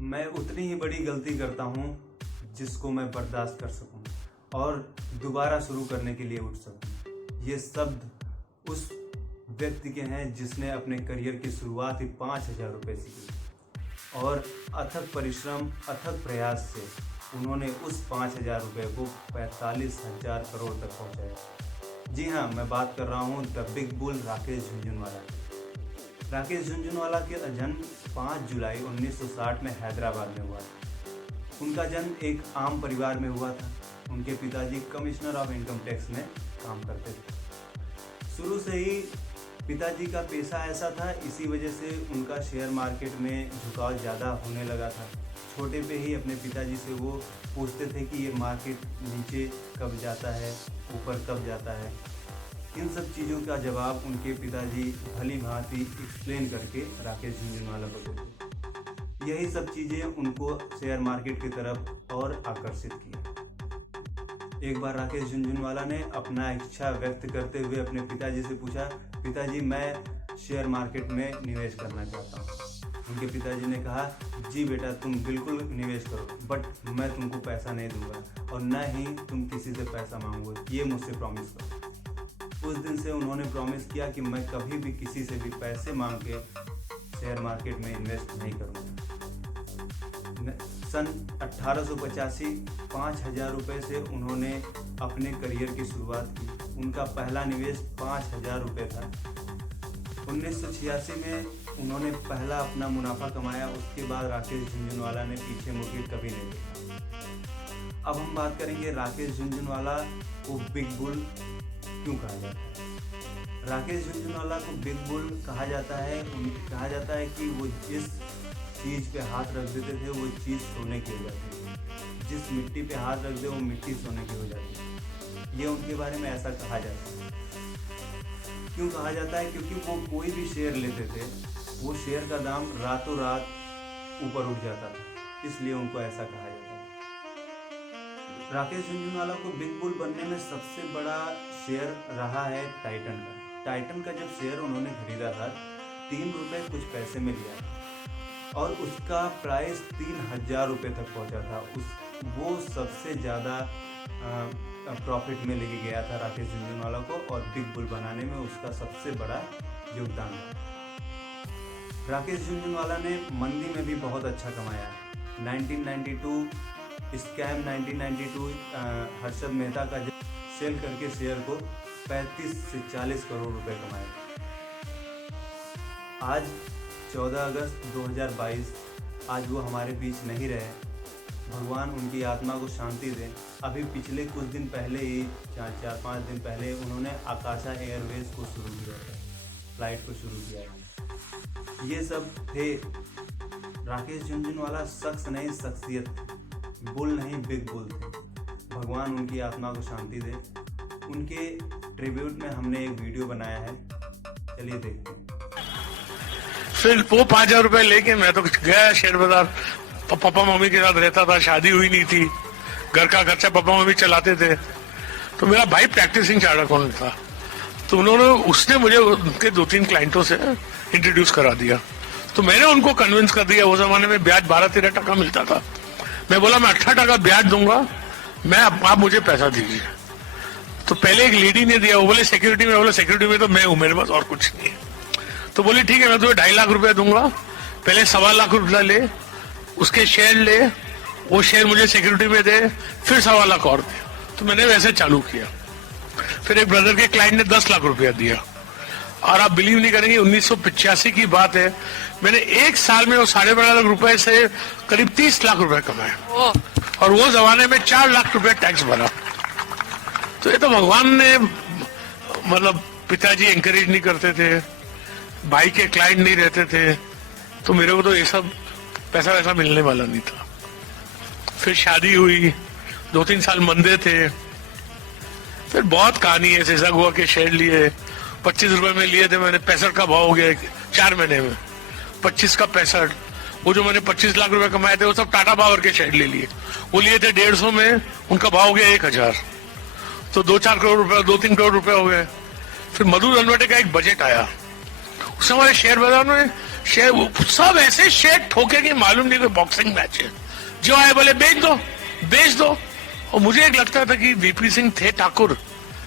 मैं उतनी ही बड़ी गलती करता हूँ जिसको मैं बर्दाश्त कर सकूँ और दोबारा शुरू करने के लिए उठ सकूँ। ये शब्द उस व्यक्ति के हैं जिसने अपने करियर की शुरुआत ही 5,000 रुपये से की और अथक परिश्रम, अथक प्रयास से उन्होंने उस 5,000 रुपये को 45,000 करोड़ तक पहुँचाया। जी हाँ, मैं बात कर रहा हूँ the big bull Rakesh Jhunjhunwala. Rakesh Jhunjhunwala का जन्म 5 जुलाई 1960 में हैदराबाद में हुआ था। उनका जन्म एक आम परिवार में हुआ था। उनके पिताजी कमिश्नर ऑफ इनकम टैक्स में काम करते थे। शुरू से ही पिताजी का पेशा ऐसा था, इसी वजह से उनका शेयर मार्केट में झुकाव ज़्यादा होने लगा था। छोटे पे ही अपने पिताजी से वो पूछते थे कि ये मार्केट नीचे कब जाता है, ऊपर कब जाता है। इन सब चीज़ों का जवाब उनके पिताजी भली भांति एक्सप्लेन करके राकेश झुनझुनवाला को देते। यही सब चीज़ें उनको शेयर मार्केट की तरफ और आकर्षित किया। एक बार राकेश झुनझुनवाला ने अपना इच्छा व्यक्त करते हुए अपने पिताजी से पूछा, पिताजी मैं शेयर मार्केट में निवेश करना चाहता हूँ। उनके पिताजी ने कहा, जी बेटा तुम बिल्कुल निवेश करो, बट मैं तुमको पैसा नहीं दूंगा और न ही तुम किसी से पैसा मांगोगे, ये मुझसे प्रॉमिस करो। उस दिन से उन्होंने प्रॉमिस किया कि मैं कभी भी किसी से भी पैसे मांग के शेयर मार्केट में इन्वेस्ट नहीं करूँगा। सन 1885 5,000 रुपये से उन्होंने अपने करियर की शुरुआत की। उनका पहला निवेश 5,000 रुपये था। 1986 में उन्होंने पहला अपना मुनाफा कमाया। उसके बाद राकेश झुनझुनवाला ने पीछे मुड़कर कभी नहीं देखा। अब हम बात करेंगे राकेश झुनझुनवाला को बिग बुल क्यों कहा जाता है। राकेश झुनझुनवाला को बिग बुल कहा जाता है कि वो जिस चीज़ पे हाथ रख देते थे वो चीज़ सोने की हो जाती है। जिस मिट्टी पे हाथ रख दे वो मिट्टी सोने की हो जाती है। ये उनके बारे में ऐसा कहा जाता है। क्यों कहा जाता है? क्योंकि वो कोई भी शेयर लेते थे, वो शेयर का दाम रातों रात ऊपर उठ जाता था, इसलिए उनको ऐसा कहा जाता है। राकेश झुनझुनवाला को बिग बुल बनने में सबसे बड़ा शेयर रहा है टाइटन का। टाइटन का जब शेयर उन्होंने खरीदा था 3 रुपये कुछ पैसे में लिया था और उसका प्राइस 3,000 रुपये तक पहुंचा था। वो सबसे ज़्यादा प्रॉफिट में लेके गया था राकेश झुनझुनवाला को और बिग बुल बनाने में उसका सबसे बड़ा योगदान था। राकेश झुनझुनवाला ने मंदी में भी बहुत अच्छा कमाया। 1992 स्कैम 1992 हर्षद मेहता का सेल करके शेयर को 35 से 40 करोड़ रुपए कमाए। आज 14 अगस्त 2022, आज वो हमारे बीच नहीं रहे। भगवान उनकी आत्मा को शांति दें। अभी पिछले कुछ दिन पहले ही 4-5 दिन पहले उन्होंने आकाशा एयरवेज को शुरू किया था, फ्लाइट को शुरू किया था। ये सब थे। राकेश झुनझुनवाला शख्स नहीं शख्सियत थी, बुल नहीं बिग बुल थे। भगवान उनकी आत्मा को शांति दे। उनके ट्रिब्यूट में हमने एक वीडियो बनाया है, चलिए देखते हैं। फिर वो 5,000 रुपए लेके मैं तो गया शेयर बाजार। पापा मम्मी के साथ रहता था, शादी हुई नहीं थी, घर का खर्चा पापा मम्मी चलाते थे। तो मेरा भाई प्रैक्टिसिंग चार्टर्ड अकाउंटेंट था, तो उसने मुझे उनके 2-3 क्लाइंटों से इंट्रोड्यूस करा दिया। तो मैंने उनको कन्विंस कर दिया। उस जमाने में ब्याज 12-13% मिलता था। मैं बोला मैं 18% ब्याज दूंगा, आप मुझे पैसा दीजिए। तो पहले एक लेडी ने दिया, वो बोले सिक्योरिटी में। बोला सिक्योरिटी में तो मैं हूं, मेरे पास और कुछ नहीं है। तो बोले ठीक है, मैं तुम्हें 2.5 लाख रुपया दूंगा, पहले 1.25 लाख रुपया ले, उसके शेयर ले, वो शेयर मुझे सिक्योरिटी में दे, फिर 1.25 लाख और दे। तो मैंने वैसे चालू किया। फिर एक ब्रदर के क्लाइंट ने 10 लाख रुपया दिया और आप बिलीव नहीं करेंगे, 1985 की बात है, मैंने एक साल में वो 12.5 लाख रुपए से करीब 30 लाख रुपए कमाए और वो जमाने में 4 लाख रुपए टैक्स भरा। तो ये तो भगवान ने, मतलब पिताजी एंकरेज नहीं करते थे, भाई के क्लाइंट नहीं रहते थे, तो मेरे को तो ये सब पैसा वैसा मिलने वाला नहीं था। फिर शादी हुई, 2-3 साल मंदे थे। फिर बहुत कहानी है। सिसक हुआ के शेयर लिए, 25 रुपए में लिए थे मैंने, 65 का भाव हो गया 4 महीने में, 25 का 65। वो जो मैंने 25 लाख रुपए कमाए थे वो सब टाटा पावर के शेयर ले लिए। वो लिए थे 150 में, उनका भाव हो गया 1,000। तो 2-4 करोड़ रुपए, 2-3 करोड़ रुपए हो गए। फिर मधु रनवटे का एक बजट आया, उस हमारे शेयर बाजार में शेयर सब ऐसे शेयर ठोके कि मालूम नहीं कोई बॉक्सिंग मैच है। जो आए बोले बेच दो। और मुझे एक लगता था कि वीपी सिंह थे ठाकुर,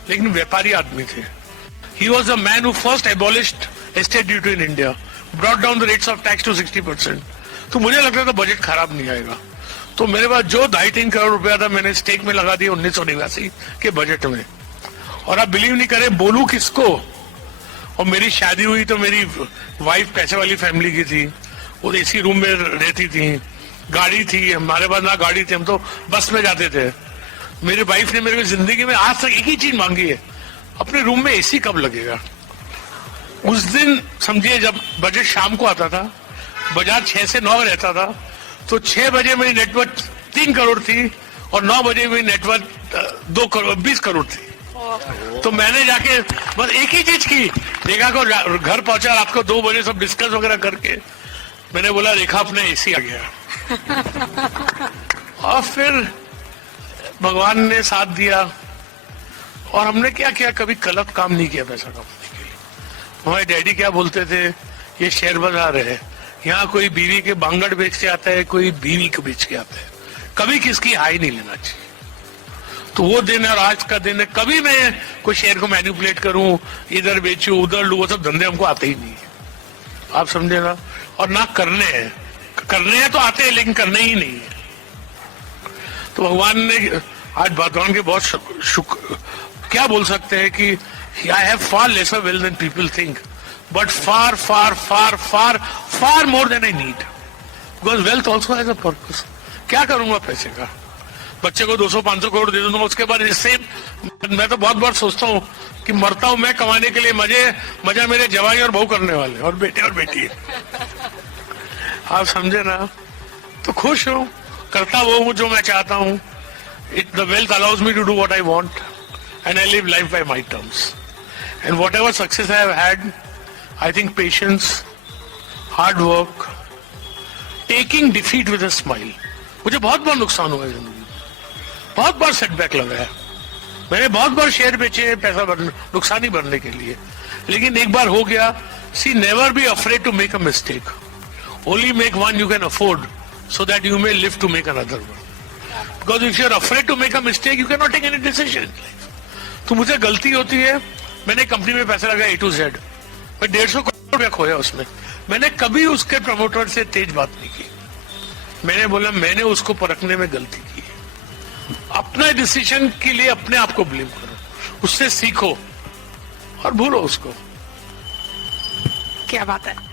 लेकिन व्यापारी आदमी थे। He was the man who first abolished estate duty in India, brought down the rates of tax to 60%। तो मुझे लगता था बजट खराब नहीं आएगा। तो मेरे पास जो 2.5-3 करोड़ रुपया था मैंने स्टेक में लगा दिया 1989 के बजट में। और आप बिलीव नहीं करें, बोलूं किसको। और मेरी शादी हुई तो मेरी वाइफ पैसे वाली फैमिली की थी, वो एसी रूम में रहती थी, गाड़ी थी, हमारे पास ना गाड़ी थी, हम तो बस में जाते थे। मेरी वाइफ ने मेरे को जिंदगी में आज तक एक ही चीज मांगी है, अपने रूम में एसी कब लगेगा। उस दिन समझिए जब बजट शाम को आता था, बाजार 6 से 9 रहता था, तो 6 बजे मेरी नेटवर्थ 3 करोड़ थी और 9 बजे मेरी नेटवर्थ 20 करोड़ थी। तो मैंने जाके बस एक ही चीज की, रेखा को घर पहुंचा रात को 2 बजे, सब डिस्कस वगैरह करके मैंने बोला रेखा अपना एसी आ गया। और फिर भगवान ने साथ दिया और हमने क्या किया, कभी गलत काम नहीं किया पैसा कमाने के लिए। हमारे डैडी क्या बोलते थे, ये शेयर बाजार है, यहाँ कोई बीवी के बांगड़ बेच के आता है, कोई बीवी को बेच के आता है, कभी किसकी हाई नहीं लेना चाहिए। तो वो दिन और आज का दिन है, कभी मैं कोई शेयर को मैनिपुलेट करूं, इधर बेचूं उधर लूं, वो सब धंधे हमको आते ही नहीं है, आप समझे ना। और ना करने हैं तो आते हैं, लेकिन करने ही नहीं है। तो भगवान ने आज भगवान के बहुत शुक्र, क्या बोल सकते हैं कि I have far lesser wealth than people think, but far far far far far more than I need, because wealth also has a purpose. क्या करूंगा पैसे का, बच्चे को 200-500 करोड़ दे दूंगा, उसके बाद इससे मैं तो बहुत बार सोचता हूँ कि मरता हूं मैं कमाने के लिए, मजा मेरे जवाई और बहू करने वाले और बेटे और बेटी। आप समझे ना। तो खुश हूं, करता वो हूं जो मैं चाहता हूं। The wealth allows me to do what I want and I live life by my terms and whatever success I have had, I think patience, hard work, taking defeat with a smile. मुझे बहुत बार नुकसान हुआ है जिंदगी, बहुत बार setback लगा है, मैंने बहुत बार शेयर बेचे पैसा नुकसान ही भरने के लिए, लेकिन एक बार हो गया। See never be afraid to make a mistake, only make one you can afford so that you may live to make another one. Because if you are afraid to make a mistake, you cannot take any decision in life. तो मुझे गलती होती है, मैंने company में पैसा लगाया A to Z, मैं 150 करोड़ रुपया खोया उसमें, मैंने कभी उसके प्रमोटर से तेज बात नहीं की। मैंने बोला मैंने उसको परखने में गलती की। अपने डिसीजन के लिए अपने आप को ब्लेम करो, उससे सीखो और भूलो उसको। क्या बात है।